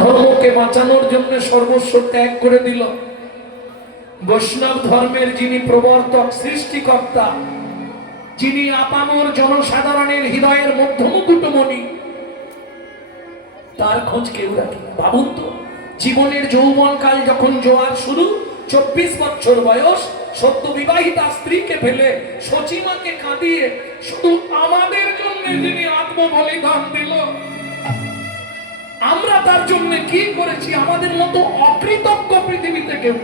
ধর্মকে বাঁচানোর জন্য সর্বস্ব ত্যাগ করে দিল। বৈষ্ণব ধর্মের যিনি প্রবর্তক সৃষ্টিকর্তা, যিনি আপামর জনসাধারণের হৃদয়ের মধ্যমকুটমণি, তার খোঁজ কেউ রাখে। ভাবুন তো, জীবনের যৌবনকাল যখন জোয়ার শুরু, 24 বছর বয়স, সদ্য বিবাহিতা স্ত্রীকে ফেলে সচিমাকে কাঁদিয়ে শুধু আমাদের জন্য যিনি আত্মবলিদান দিল, আমরা তার জন্য কি করেছি? আমাদের মতো অকৃতজ্ঞ পৃথিবীতে কেউ।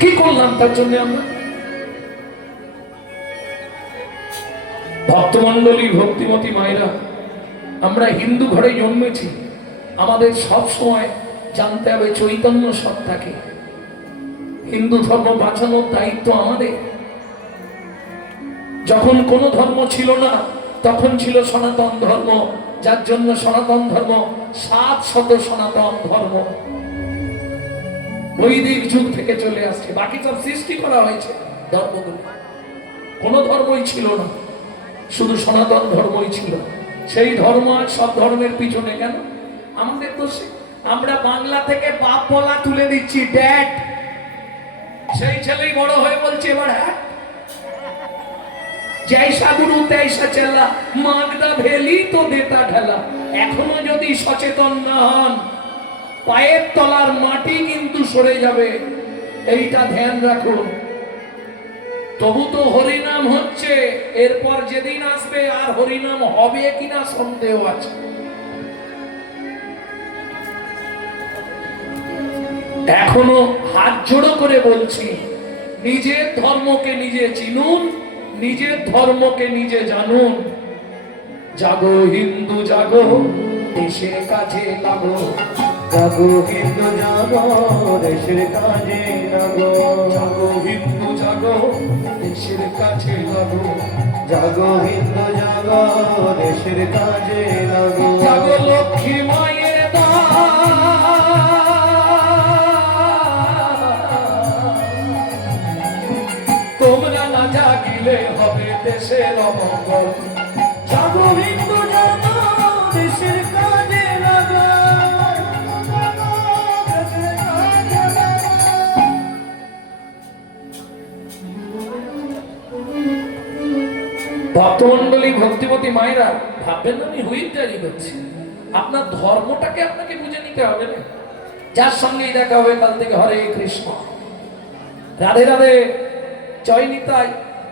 কি করলাম তার জন্য আমরা? ভক্তমন্ডলী, ভক্তিমতী মায়েরা, আমরা হিন্দু ঘরে জন্মেছি, আমাদের সব সময় জানতে হবে চৈতন্য সত্তাকে। হিন্দু ধর্ম বাঁচানোর দায়িত্ব আমাদের। যখন কোনো ধর্ম ছিল না, তখন ছিল সনাতন ধর্ম, যার জন্য সনাতন ধর্ম 700 সনাতন ধর্ম বৈদিক যুগ থেকে চলে আসছে। বাকি সব সৃষ্টি করা হয়েছে ধর্মগুলো। কোনো ধর্মই ছিল না, শুধু সনাতন ধর্মই ছিল। সেই ধর্ম আজ সব ধর্মের পিছনে কেন? আমাদের দোষে। আমরা বাংলা থেকে বাপ বলা তুলে দিচ্ছি, ড্যাড। সেই ছেলেই বড় হয়ে বলছে এবার হ্যাঁ, জৈসা গুরু তৈসা চেলা, মাগদা ভেলি তো দেতা ঢেলা। এখনো যদি সচেতন না হন, পায়ের তলার মাটি কিন্তু সরে যাবে, এইটা ধ্যান রাখুন। তবু তো হরিনাম হচ্ছে, এরপর যেদিন আসবে আর হরিনাম হবে কিনা সন্দেহ আছে। এখনো হাত জোড়ো করে বলছি, নিজের ধর্মকে নিজে চিনুন, নিজের ধর্মকে নিজে জানুন। জাগো হিন্দু জাগো, দেশের কাজে লাগো। জাগো হিন্দু জাগো, দেশের কাজে লাগো। জাগো হিন্দু জাগো, দেশের কাজে লাগো। জাগো হিন্দু জাগো, দেশের কাজে লাগো। জাগো লক্ষ্মী মায়ের তোমরা না জাগিলে হবে দেশের অমঙ্গল। জাগো হিন্দু জাগো, দেশের কাজে লাগো। ভক্তমন্ডলী, ভক্তিমতী মায়েরা, ভাববেন না আমি হুইল জারি করছি। আপনার ধর্মটাকে আপনাকে বুঝে নিতে হবে না। যার সঙ্গেই দেখা হবে কাল থেকে হরে কৃষ্ণ, রাধে রাধে, জয় নিতাই।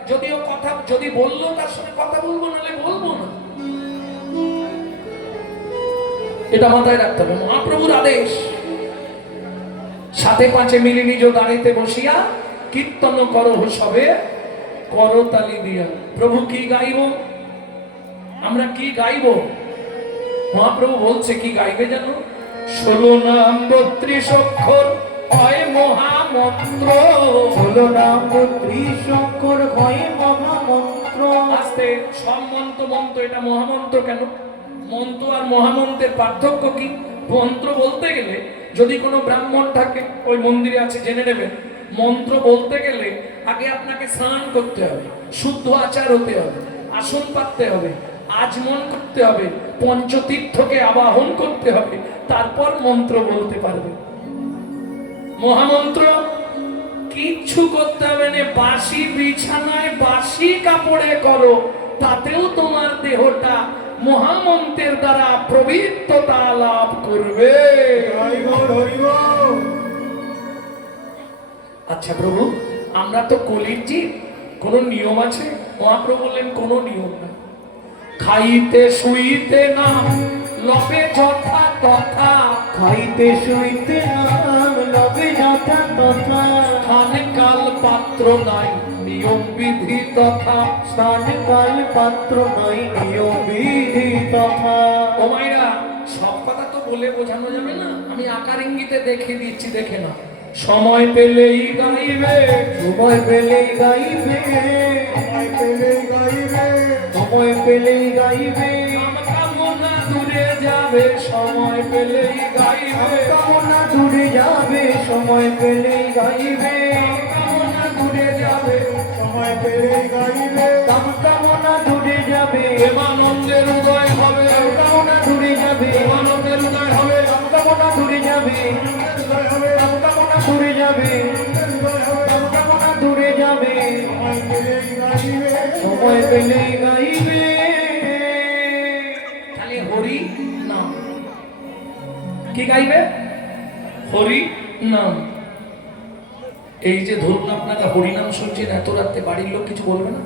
যদিও কথা যদি বললো তার সঙ্গে কথা বলবো, নাহলে বলবো না। এটা মাথায় রাখতে হবে। মহাপ্রভুর আদেশ, সাথে পাঁচে মিলি নিজ দাঁড়িতে বসিয়া কীর্তন করো সবে করতালি দিয়া। প্রভু কি গাইব? আমরা কি গাইব? মহাপ্রভু বলছে কি গাইবে জানো? 16 নাম 32 অক্ষর হয় মহামন্ত্র। 16 নাম 32 অক্ষর হয় মহামন্ত্র। আস্তে, সব মন্ত্র মন্ত্র, এটা মহামন্ত্র কেন? মন্ত্র আর মহামন্ত্রের পার্থক্য কি? মন্ত্র বলতে গেলে যদি কোনো ব্রাহ্মণ থাকে, ওই মন্দিরে আছে, জেনে নেবেন। মন্ত্র বলতে গেলে আগে আপনাকে স্নান করতে হবে, শুদ্ধ আচার হতে হবে, আসন পাততে হবে, আচমন করতে হবে, পঞ্চতীর্থকে আবাহন করতে হবে, তারপর মন্ত্র বলতে পারবে। মহামন্ত্র কিচ্ছু করতে হবে না, বাসি বিছানায় বাসি কাপড়ে করো, তাতেও তোমার দেহটা মহামন্ত্রের দ্বারা পবিত্রতা লাভ করবে। আচ্ছা প্রভু, আমরা তো কলির জীব, কোন নিয়ম আছে? মহাপ্রভু বললেন কোন নিয়ম না। খাইতে শুইতে না লবে যথা তথা। খাইতে শুইতে নাম লবে যথা তথা। স্থান কাল পাত্র নাই নিয়ম বিধি তথা। স্থান কাল পাত্র নাই নিয়ম বিধি তথা। ও মাইরা, সব কথা তো বলে বোঝানো যাবে না, আমি আকার ইঙ্গিতে দেখিয়ে দিচ্ছি, দেখে না। সময় পেলেই গাইবে, সময় পেলেই গাইবে, সময় পেলেই গাইবে, সময় পেলেই গাইবে। কামনা দূরে যাবে, সময় পেলেই গাইবে। কামনা দূরে যাবে, সময় পেলেই গাইবে। কামনা দূরে যাবে, সময় পেলেই গাইবে। কামনা দূরে সময় পেলেই গাইবে খালি হরি নাম। কি গাইবে? হরি নাম। এই যে ধরুন আপনারা হরি নাম শুনছেন, এত রাত্রে বাড়ির লোক কিছু বলবে না?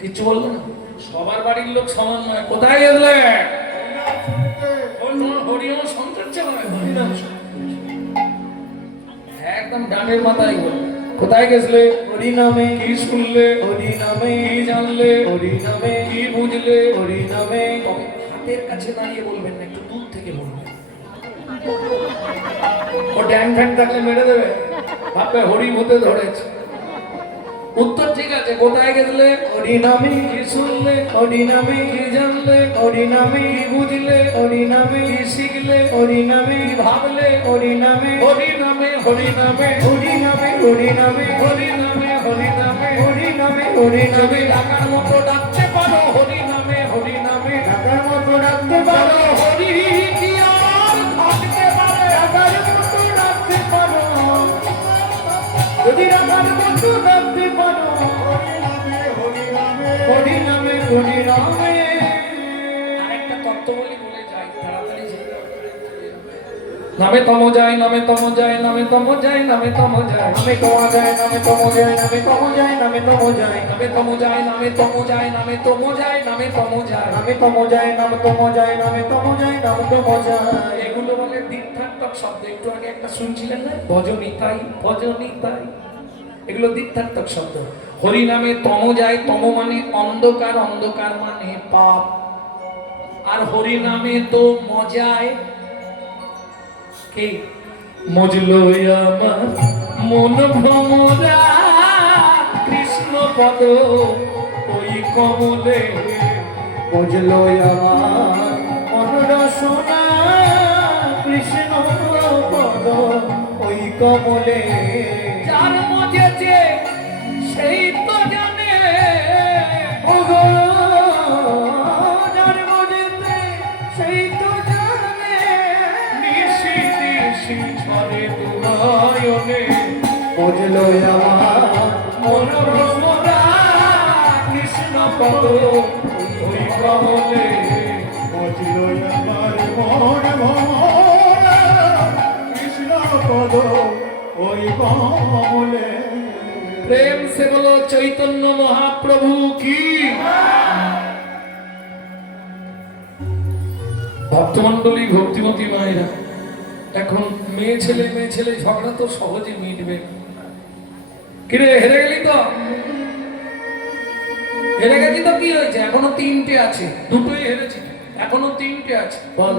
কিছু বলবে না? সবার বাড়ির লোক সমান নয়। কোথায় গেলে? হরিনাম শুনতে ইচ্ছে করে, হরিনাম শুনতে। একদম ডানের মাথায় বলবে। কোথায় গেছলে? হরি নামে। কি শুনলে? হরি নামে। কি জানলে? হরি নামে। কি বুঝলে? হরি নামে। তবে হাতের কাছে দাঁড়িয়ে বলবেন না, একটু দূর থেকে বলবেন। ও ড্যাং ফ্যাং থাকলে মেরে দেবে, ভাববে হরি ভূতে ধরেছে। উত্তর ঠিক আছে। কোথায় গেছলে? হরি নামে। কি শুনলে? হরি নামে। কি জানলে? হরি নামে। কি বুঝলে? হরি নামে। কি শিখলে? হরি নামে। কি ভাবলে? হরি নামে। হরি নামে, হরি নামে, হরি নামে। হরি নামে। হরি নামে, হরি নামে। হরি নামে। হরি নামে। যদি ডাকার মতো ডাকতে পারো হরি নামে, হরি নামে। ডাকার মতো ডাকতে পারো। হরি কি আর থাকতে পারে? ডাকার মতো ডাকতে পারো। যদি ডাকার মতো ডাকতে পারো। হরি নামে। হরি নামে। আরেকটা তত্ত্ব বলি, বলে যাই তাড়াতাড়ি যেতে হবে। নামে তম যায়, নামে তম যায়, নামে তম যায়, নামে তম যায়, নামে তোমা যায়। নামে তম যায়। নামে তম যায়। নামে তম যায়। নামে তম যায়, নামে তম যায়, নামে তম যায়, নামে তম যায়। নামে তম যায়। নামে তম যায়। নামে তম যায়। নামে তম যায়। এগুলো বলে দীর্ঘাত্মক শব্দ। একটু আগে একটা শুনছিলেন না, ভজনিতাই, ভজনিতাই। এগুলো দীর্ঘাত্মক শব্দ। হরি নামে তম যায়, তম মানে অন্ধকার, অন্ধকার মানে পাপ। আর হরি নামে তো মজায় কি মজলো আমার মন ভ্রমরা, কৃষ্ণ পদ ওই কমলে। বুঝলো আমার অনুরসনা, কৃষ্ণ পদ ওই কমলে। যার মজেছে সেই তো জানে, ওগো যার মনেতে সেই তো জানে। নিশি নিশি ঝরে দুনয়নে, বুঝলো আমার মন ভ্রমরা, কৃষ্ণ পদ ওই কমলে। বুঝলো আমার মন ভমরা, কৃষ্ণ পদ ওই কমলে। প্রেম সে বলো চৈতন্য মহাপ্রভু কি। ভক্তমন্ডলী, ভক্তিমতী মায়েরা, এখন মেয়ে ছেলে ঝগড়া তো সহজে মিটবে। কিরে হেরে গেলি তো? হেরে গেছি তো কি হয়েছে? এখনো তিনটে আছে, দুটোই হেরেছি, এখনো তিনটে আছে। বল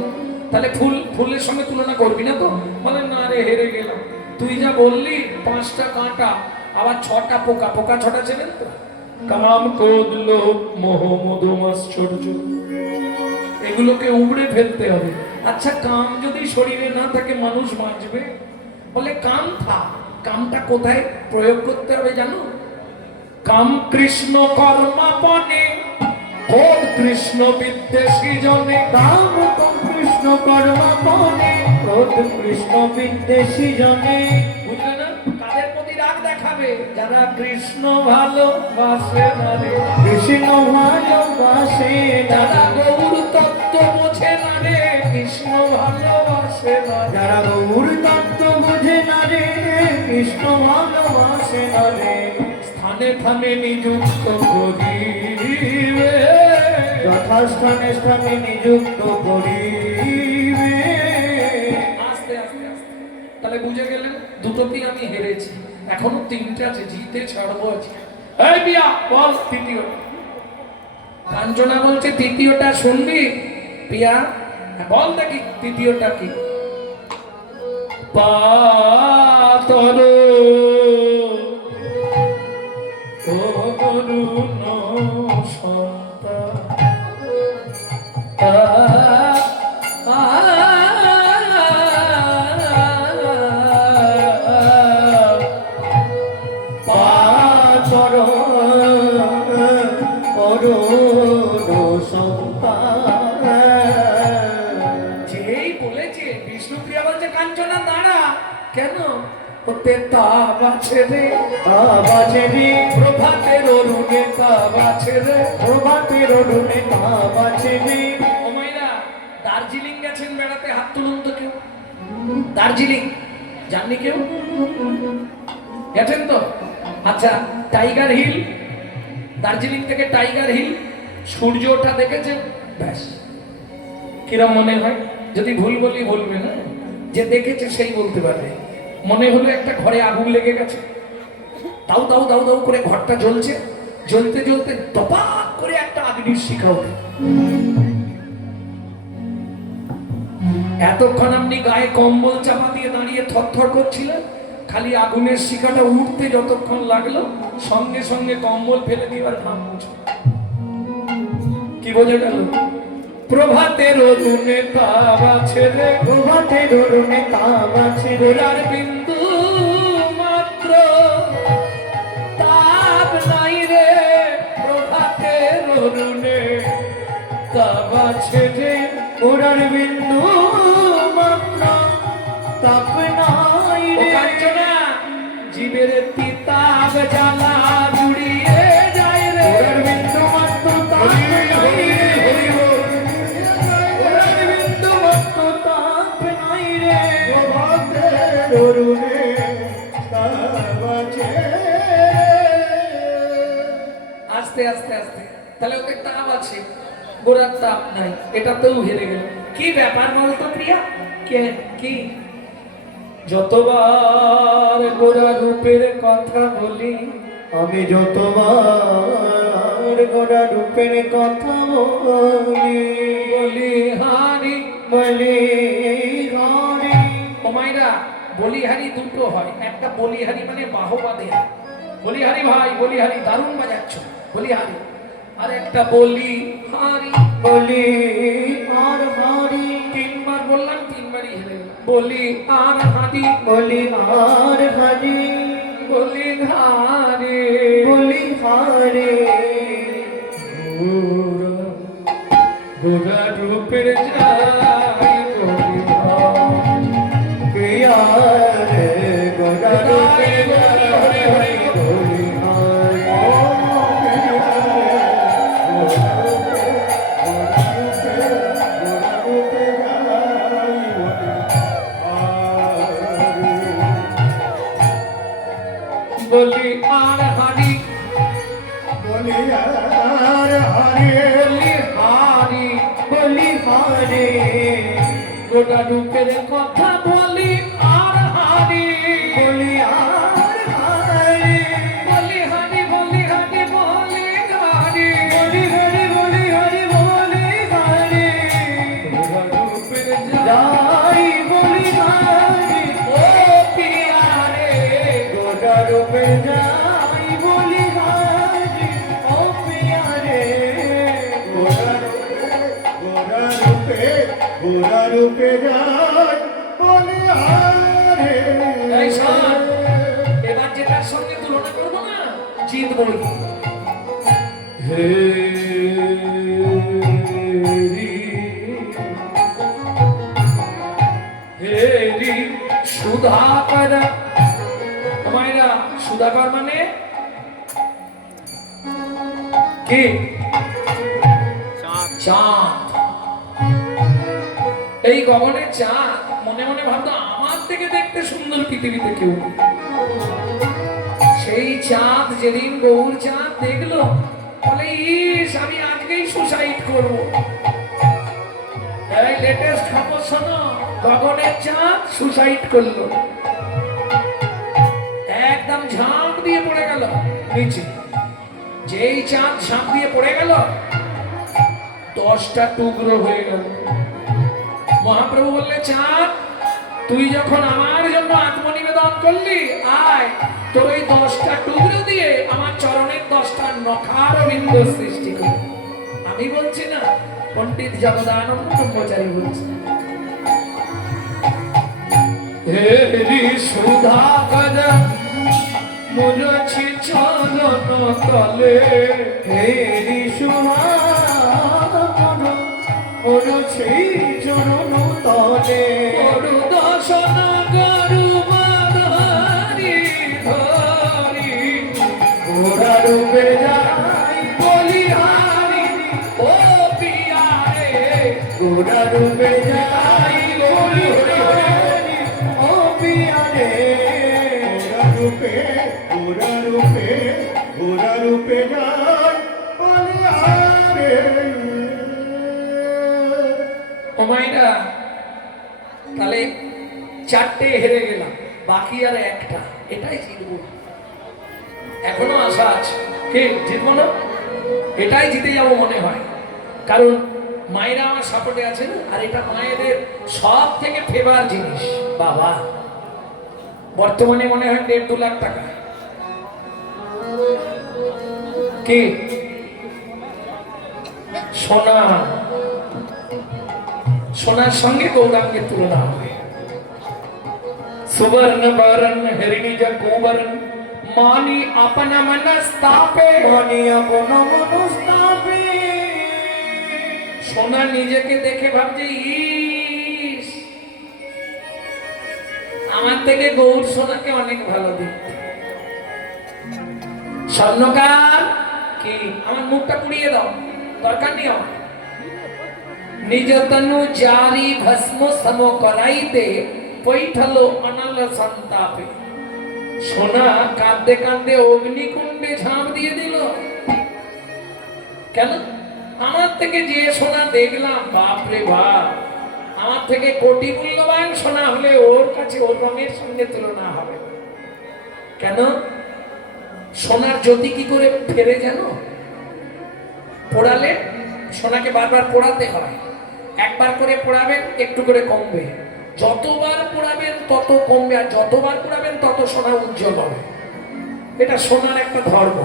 তাহলে ফুলের সঙ্গে তুলনা করবি না তো? বলে না রে হেরে গেলাম। তুই যা বললি 5টা কাঁটা, আবার 6টা পোকা, পোকা 6টা ছিলেন তো। কাম, ক্রোধ, লোভ, মোহ, মদ, মাশ্চর্য, এগুলোকে উবড়ে ফেলতে হবে। আচ্ছা, কাম যদি শরীরে না থাকে মানুষ বাঁচবে? বলে কাম থাক, কামটা কোথায় প্রয়োগ করতে হবে জানো? কাম কৃষ্ণ কর্মাপনে, ক্রোধ কৃষ্ণ বিদ্বেষী জনে। কাম কৃষ্ণ কর্মাপনে, ক্রোধ কৃষ্ণ বিদ্বেষী জনে। বুঝলে না? কাদের প্রতি রাগ দেখাবে? যারা কৃষ্ণ ভালোবাসে না রে, কৃষ্ণ ভালোবাসে না। যারা গৌর তত্ত্ব বোঝে না রে, কৃষ্ণ ভালোবাসে না। যারা গৌর তত্ত্ব বোঝে না রে, কৃষ্ণ ভালোবাসে না রে। স্থানে স্থানে নিযুক্ত করিবে, যথাস্থানে স্থানে নিযুক্ত করিবে। আস্তে আস্তে আস্তে। তাহলে বুঝে গেলেন দুটোতেই আমি হেরেছি, এখনো তিনটে আছে, জিতে ছাড়বো আজকে। এই বিয়া বল তৃতীয়। কাঞ্চনা বলছে তৃতীয়টা শুনবি? পিয়া বল দেখি তৃতীয়টা কি। পাতর ও করুণ পাতর করুণ সন্তান। যেই বলেছে বিষ্ণুপ্রিয়া বলছে কাঞ্চনা দাঁড়া। কেন? ওতে তাপ আছে রে, তাপ আছে রে, প্রভাতের অরুণে তাপ আছে রে। প্রভাতের অরুণে তাপ আছে রে। ও মাইরা, দার্জিলিং গেছেন বেড়াতে, হাত তুলুন তো কেউ। দার্জিলিং জাননি কেউ? গেছেন তো? আচ্ছা, টাইগার হিল, দার্জিলিং থেকে টাইগার হিল সূর্য ওঠা দেখেছেন? ব্যাস, কিরম মনে হয়? যদি ভুল বলি বলবে না, যে দেখেছে সেই বলতে পারবে। মনে হলো একটা ঘরে আগুন লেগে গেছে, দাউ দাউ দাউ দাউ করে ঘরটা জ্বলছে, জ্বলতে জ্বলতে দপাক করে একটা আগুনের শিখা ওঠে। এতক্ষণ আপনি গায়ে কম্বল চাপা দিয়ে দাঁড়িয়ে থরথর করছিলেন, খালি আগুনের শিখাটা উঠতে যতক্ষণ লাগলো, সঙ্গে সঙ্গে কম্বল ফেলে দিবার ঘাম মুছে। কি বোঝা গেল? প্রভাতের অরুণে তাপ আছে রে, প্রভাতের অরুণে তাপ আছে রে। গোড়ার বিন্দু মাত্র তাপ নাই রে, প্রভাতের অরুণে তাপ আছে রে। গোড়ার বিন্দু মাত্র তাপ নাই ও রে। কাঞ্চনা, জীবের তিতাব জ্বালা জুড়িয়ে যায় রে। গোড়ার বিন্দু মাত্র তাপ নাই রে। গোড়ার বিন্দু মাত্র তাপ নাই রে। প্রভাতের অরুণে তাপ আছে। আস্তে আস্তে আস্তে, তাহলে ওকে তাপ আছে, গোড়ার তাপ নাই, এটাতেও হেরে গেল। কি ব্যাপার বলতো প্রিয়া? কে কি? যতবার গোড়া রূপের কথা বলি, আমি যতবার গোড়া রূপের কথা বলি, বলি হারি। বলি হরি। ও মাইরা, বলিহারি দুটো হয়, একটা বলিহারি মানে বাহবা দেয়া, বলিহারি ভাই, বলিহারি দারুণ বাজাচ্ছ, বলিহারি। আর একটা বলি হারি, বলি আর হরি। তিনবার বললাম, তিনবারই হেরে গেল। বলি আর হারি, বলি আর হরি। বলি হারি। বলি হরি। গোড়া রূপের যাই বলি প্রিয়া রে গোড়া রূপের যাই বলি হরি। বলি আর হারি, বলি আর হরি। বলি হারি। বলি হরি। গোটা রূপের কথা বলি আর হারি, বলি আর হরি। বলি হারি, বলি হারি, বলি হারি। বলি হরি। বলি হরি। বলি হরি। গোটা রূপের যাই যাই বলি হরি। ও পিয়া রে, গোটা রূপে যাই বলি হরি। ও প্রিয়া রে গোটা রূপে যাই বলি হরি। এই শোন, এবার যেটার সঙ্গে তুলনা করবো না, জিতবই। হে হেরি সুধাকর। মাইরা, সুধাকর মানে কি? চাঁদ। এই গগনে চাঁদ মনে মনে ভাবতো, আমার থেকে দেখতে সুন্দর পৃথিবীতে কেউ নেই। সেই চাঁদ যেদিন গৌর চাঁদ দেখলো, বলে ইস, আমি আজকেই সুসাইড করব। এই লেটেস্ট খবর শোনো, গগনের চাঁদ সুসাইড করলো, একদম ঝাঁপ দিয়ে পড়ে গেল নিচে। যেই চাঁদ ঝাঁপ দিয়ে পড়ে গেল, 10টা টুকরো হয়ে গেল। মহাপ্রভু বললে, চাঁদ, তুই যখন আমার জন্য আত্মনিবেদন করলি, আয় তোর ওই 10টা টুকরো দিয়ে আমার চরণের 10টা নখার বিন্দু সৃষ্টি কর। আমি বলছি না, পণ্ডিত জগদানন্দ ব্রহ্মচারী বলছে। হেরি সুধাকর মুরছি চরণ তলে, হেরি সুধাকর মুরছি চরণ তলে। করু দর্শন করু বাধা ডুবে যায় বলিহারি ও পিয়া রে গোরা ডুবে যায় বলিহারি ও পিয়া রে গোরা রূপে যায় বলিহারি ও মাইরা তাহলে চারটে হেরে গেলাম, বাকি আর একটা, এটাই জিতবো। এখনো আশা আছে, কে জিতবো না, এটাই জিতে যাবো মনে হয়, কারণ মায়েরা আমার সাপোর্টে আছে না। আর এটা মায়েদের সব থেকে ফেভার জিনিস। বাবা বর্তমানে মনে হয় 1.5-2 লাখ টাকা। কে সোনা, সোনার সঙ্গে গৌরাঙ্গের তুলনা হবে। सुवर्ण वरण हरिणी कुवरण मानी अपन मनस्तापे মানি আপন মনস্তাপে সোনা নিজেকে দেখে ভাবছে ইস আমার থেকে গৌর সোনাকে অনেক ভালো দেখতে। স্বর্ণকার কি আমার মুখটা পুড়িয়ে দাও, দরকার নেই আমার। নিজ তনু জারি ভস্ম সম করাইতে পৈঠলো অনল সন্তাপে। সোনা কাঁদতে কাঁদতে অগ্নিকুণ্ডে ঝাঁপ দিয়ে দিল। কেন? আমার থেকে যে সোনা দেখলাম, বাপরে বাপ, আমার থেকে কোটি মূল্যবান সোনা হলে ওর কাছে ওর রঙের সঙ্গে তুলনা হবে। কেন? সোনার জ্যোতি কি করে ফেরে জানো? পোড়ালে সোনাকে বারবার পোড়াতে হয়। একবার করে পোড়াবেন একটু করে কমবে, যতবার পোড়াবেন তত কমবে, আর যতবার পোড়াবেন তত সোনা উজ্জ্বল হবে। এটা সোনার একটা ধর্ম,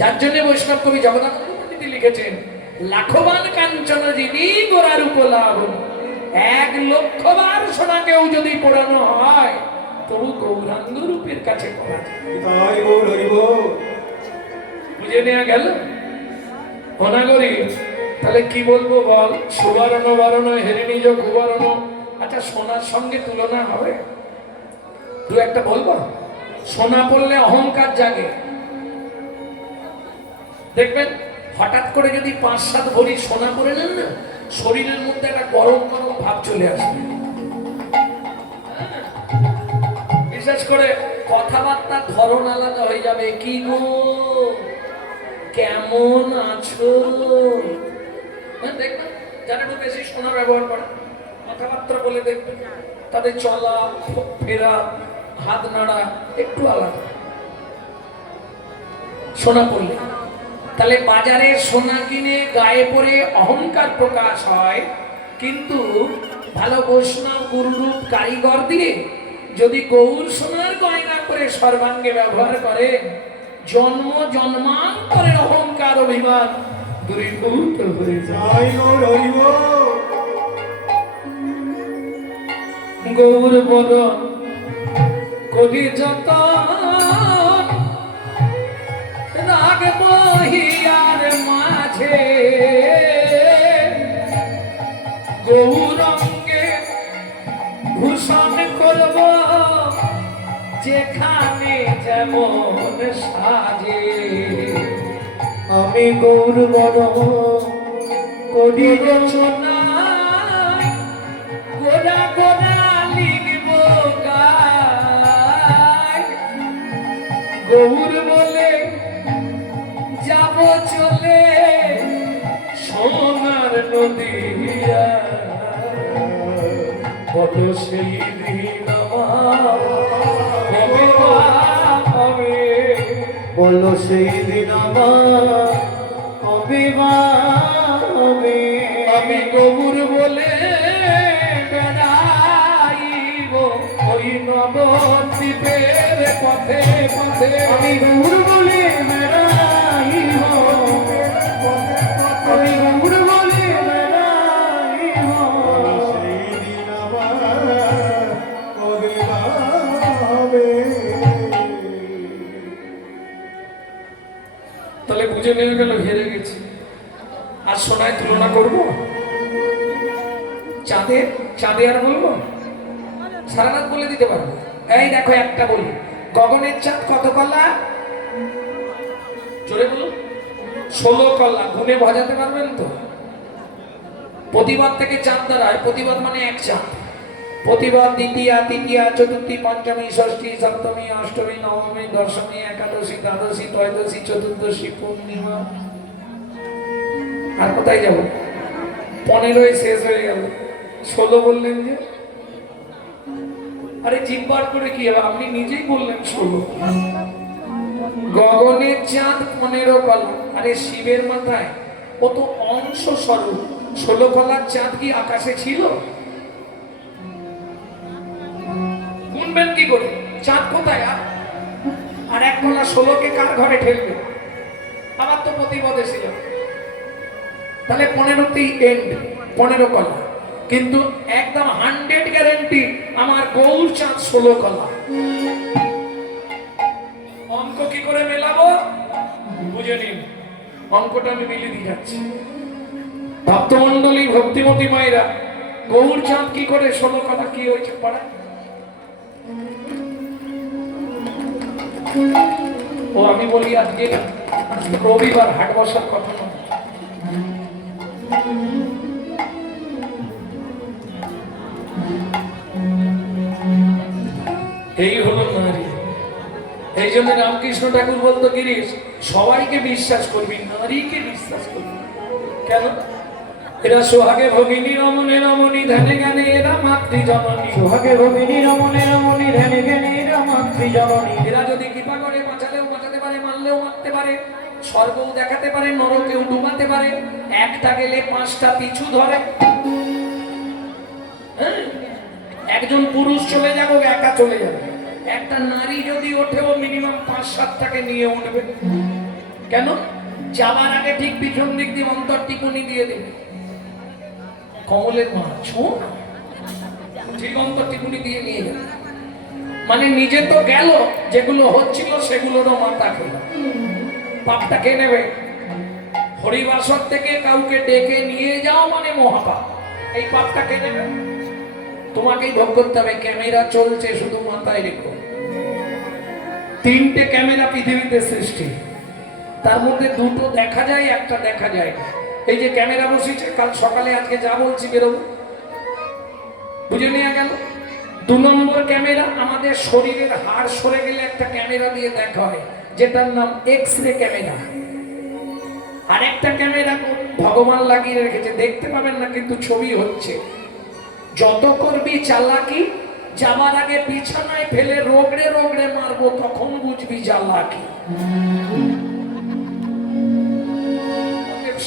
যার জন্য বৈষ্ণব কবি জগন্নাথ পণ্ডিত লিখেছেন লাখবান কাঞ্চন যিনি গোরার উপলাভ। 1,00,000 বার সোনাকেও যদি পোড়ানো হয় তবু গৌরাঙ্গ রূপের কাছে পড়া যায়। তাই বল হরিব বুঝে নেওয়া গেল অনাগরি। তাহলে কি বলবো বল? সুবর্ণ বরণ হেরিণী কুবরণ। আচ্ছা সোনার সঙ্গে তুলনা হবে? দু একটা বলবো। সোনা পড়লে অহংকার জাগে, দেখবেন হঠাৎ করে যদি 5-7 ভরি সোনা পরে নেন না, শরীরের মধ্যে একটা গরম গরম ভাব চলে আসবে। বিশেষ করে কথাবার্তার ধরন আলাদা হয়ে যাবে। কি গো, কেমন আছো? দেখবেন যারা একটু বেশি সোনা ব্যবহার করে কথাবার্তা বলে দেখবেন তাদের চলা ফেরা হাত নাড়া একটু আলাদা সোনা পড়লে। তাহলে বাজারে সোনা কিনে গায়ে পরে অহংকার প্রকাশ হয়, কিন্তু ভালো বৈষ্ণব গুরুরূপ কারিগর দিয়ে যদি গৌর সোনার গয়না করে সর্বাঙ্গে ব্যবহার করে, জন্ম জন্মান্তরের অহংকার অভিমান দূরীভূত হয়ে যায়। তাই বল হরিব গৌর বরণ করি যত রাগ বহিয়ার মাঝে, গৌরঙ্গে ভূষণ করব যেখানে যেমন সাজে। আমি গৌর বরণ করি রচনা গোরা গোরা লিখব গায়, গৌর বলে যাব চলে সোনার নদীয়া। বল সেই দিন হবে হবে, বলো সেই দিন আমার কবে বা হবে। আমি গৌর বলে বেড়াইব ওই নবদ্বীপের পথে পথে। আমি গৌর বলে বেড়াইব, আমি গৌর বলে বেড়াইব। সেই দিন আমার কবে বা হবে। তাহলে বুঝে নিয়ে গেল হেরে গেছি। আর সোনায় তুলনা করব? চাঁদে চাঁদে আর বলবো? সারা রাত বলে দিতে পারবো। এই দেখো একটা বলি, গগনের চাঁদ কত কলা? জোরে বলুন। 16 কলা গুনে ভাজাতে পারবেন তো? প্রতিবাদ থেকে চাঁদ দাঁড়ায়, প্রতিবাদ মানে এক চাঁদ। প্রতিবাদ দ্বিতীয়া, তৃতীয়া, চতুর্থী, পঞ্চমী, ষষ্ঠী, সপ্তমী, অষ্টমী, নবমী, দশমী, একাদশী, দ্বাদশী, ত্রয়োদশী, চতুর্দশী, পূর্ণিমা। আর কোথায় যাব? 15 শেষ হয়ে গেল, 16 বললেন যে। আরে জিব্বার করে কি হবে, আপনি নিজেই বললেন 16। গগনের চাঁদ 15 কলা। আরে শিবের মাথায় ও তো অংশ স্বরূপ। 16 কলার চাঁদ কি আকাশে ছিল? গুনবেন কি করে? চাঁদ কোথায়? আর 1 কলা 16কে কার ঘরে ঠেলবে? আবার তো প্রতিবাদে ছিল, তাহলে 15তেই এন্ড, 15 কলা। কিন্তু একদম 100 গ্যারান্টি আমার গৌর চাঁদ 16 কলা। অঙ্ক কি করে মেলাবো বুঝে নিন, অঙ্কটা আমি মিলিয়ে দিয়ে যাচ্ছি। ভক্তমন্ডলী, ভক্তিমতী মায়েরা, গৌর চাঁদ কি করে 16 কলা? কি হয়েছে পাড়ায়? ও আমি বলি আজকে রবিবার, হাট বসার কথা নয়। এই হলো নারী। এই জন্য রামকৃষ্ণ ঠাকুর বলতো, গিরিশ সবাইকে বিশ্বাস করবি, নারীকে বিশ্বাস করবি। কেন? এরা সোহাগে ভগিনী রমণে রমণী, ধ্যানে জ্ঞানে এরা মাতৃ জননী। সোহাগে ভগিনী রমণে রমণী, ধ্যানে জ্ঞানে এরা মাতৃ জননী। এরা যদি কৃপা করে বাঁচালেও বাঁচাতে পারে, মারলেও মারতে পারে, স্বর্গও দেখাতে পারে, নরকেও ডুবাতে পারে। একটা গেলে 5টা পিছু ধরে। একজন পুরুষ চলে যাবে, একা চলে যাবে। একটা নারী যদি ওঠেও মিনিমাম 5-7টাকে নিয়ে উঠবে। কেন? যাবার আগে ঠিক পিছন দিক দিয়ে অন্তর টিকুনি দিয়ে দেবে। কমলের মা ছোট ঠিক অন্তর টিকুনি দিয়ে নিয়ে যাবে। মানে নিজে তো গেল, যেগুলো হচ্ছিল সেগুলোরও মাথা খেল, পাপটা কে নেবে? হরিবাসর থেকে কাউকে ডেকে নিয়ে যাও মানে মহাপাপ। এই পাপটা কে নেবে? তোমাকেই ভোগ করতে হবে। ক্যামেরা চলছে, শুধু মাথায় রেখো। 3টে ক্যামেরা পৃথিবীতে সৃষ্টি, তার মধ্যে 2টো দেখা যায়, একটা দেখা যায় না। এই যে ক্যামেরা বসেছে, কাল সকালে আজকে যা বলছি বেরোবো, বুঝে নেওয়া গেল। 2 নম্বর ক্যামেরা, আমাদের শরীরের হাড় সরে গেলে একটা ক্যামেরা দিয়ে দেখা হয়, যেটার নাম এক্স-রে ক্যামেরা। আরেকটা ক্যামেরা ভগবান লাগিয়ে রেখেছে, দেখতে পাবেন না কিন্তু ছবি হচ্ছে। যত করবি চালাকি, যাবার আগে বিছানায় ফেলে রোগড়ে রোগড়ে মারবো, তখন বুঝবি জ্বালাকি।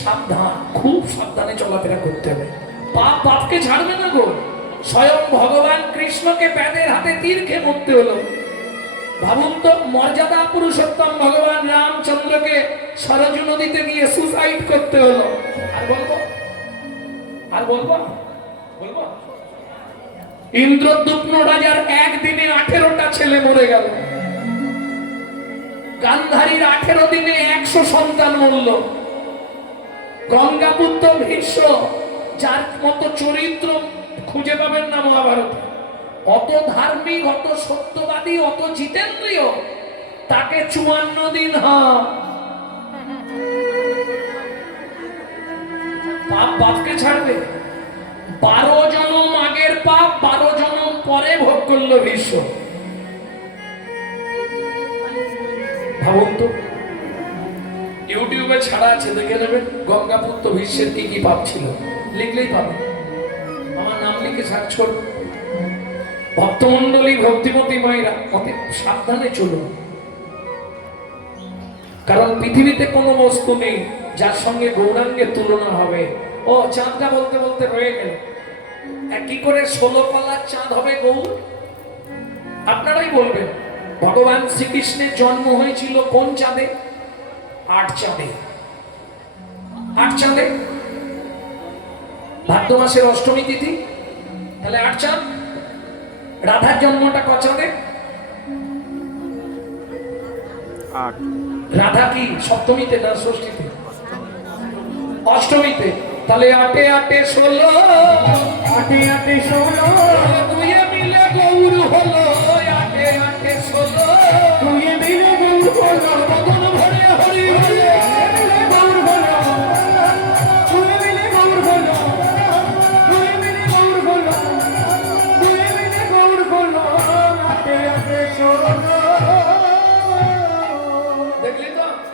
সাবধান, খুব সাবধানে চলাফেরা করতে হবে। পাপ পাপকে ছাড়বে না গো। স্বয়ং ভগবান কৃষ্ণকে প্যাদের হাতে তীর খেয়ে মরতে হলো। ভাবুন তো, মর্যাদা পুরুষোত্তম ভগবান রামচন্দ্রকে সরজু নদীতে গিয়ে সুসাইড করতে হলো। আর বলবো? আর বলবো? বলবো? ইন্দ্রদ্যুম্ন রাজার একদিনে 18টা ছেলে মরে গেল। গান্ধারীর 18 দিনে 100 সন্তান মরল। গঙ্গাপুত্র ভীষ্ম, যার মতো চরিত্র খুঁজে পাবেন না মহাভারতে, অত ধার্মিক, অত সত্যবাদী, অত জিতেন্দ্রীয়, তাকে 54 দিন পাপ বাপকে ছাড়বে। 12 জনম আগের পাপ 12 জনম পরে ভোগ করলো ভীষ্ম। ভাবুন তো, ইউটিউবে ছাড়া আছে, দেখে নেবেন গঙ্গাপুত্র ভীষ্মের কি কি পাপ ছিল, লিখলেই পাবেন। আমার নাম লিখে সার্চ করুন। ভক্তমন্ডলী, ভক্তিমতী মায়েরা, অতি সাবধানে চলুন। কারণ পৃথিবীতে কোনো বস্তু নেই যার সঙ্গে গৌরাঙ্গের তুলনা হবে। ও চাঁদটা বলতে বলতে রয়ে গেল, কি করে 16 কলার চাঁদ হবে গৌর? আপনারাই বলবেন। ভগবান শ্রীকৃষ্ণের জন্ম হয়েছিল কোন চাঁদে? 8 চাঁদে। 8 চাঁদে, ভাদ্র মাসের অষ্টমী তিথি, তাহলে 8 চাঁদ। রাধার জন্মটা ক চাঁদে? 8। রাধা কি সপ্তমীতে না ষষ্ঠীতে? অষ্টমীতে। তাহলে 8 8 16, 8 8 16, 2